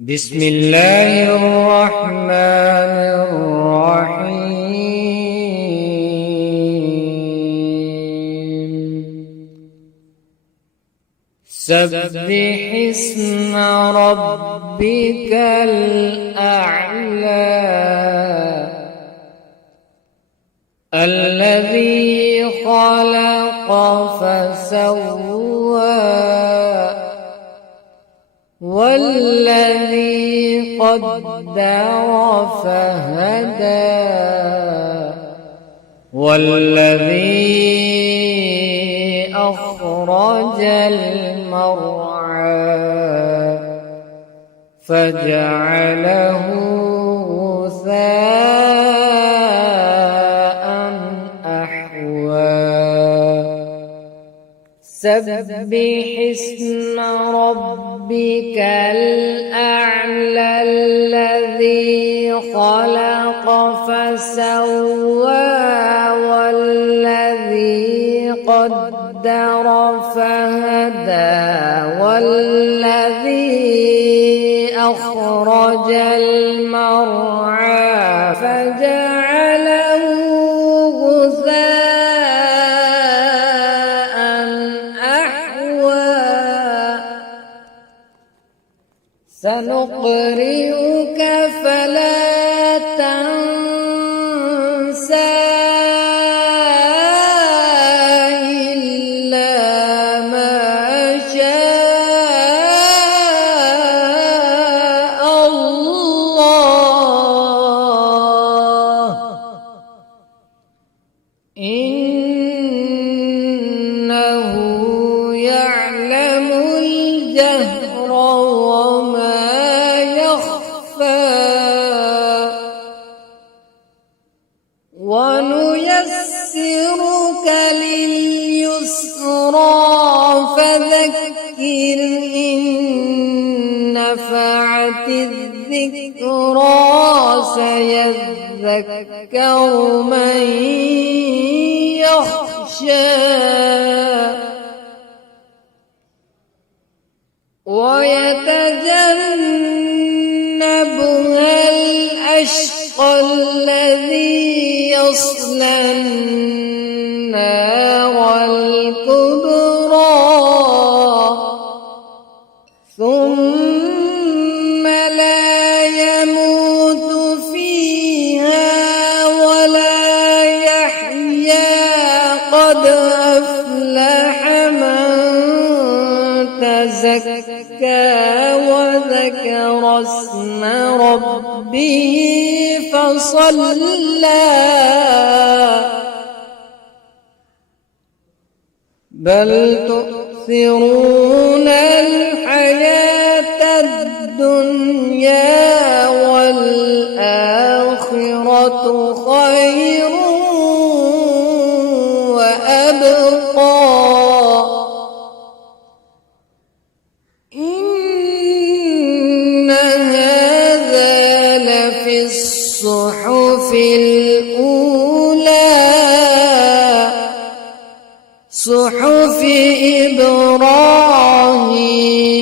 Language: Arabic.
بسم الله الرحمن الرحيم سبح اسم ربك الأعلى الذي خلق فسوى والذي قدر فهدى والذي أخرج المرعى فجعله غثاء أحوى سبح اسم ربك الأعلى الذي خلق فسوى والذي قدر فهدى والذي أخرج المرعى فجعله غثاء أحوى سنقرئك فلا تنسى إلا ما شاء الله إنه يعلم الجهر وما يخفى ونيسرك لليسرى فذكر إن نفعت الذكرى سيذكر من يخشى ويتجنبها الأشقى الذي يصلى النار الكبرى ثم لا يموت فيها ولا يحيا قد أفلح من تزكى وذكر اسم ربه فصلى بل تؤثرون الحياة الدنيا والآخرة خير وأبقى إن هذا لفي الصحف الأولى صحف إبراهيم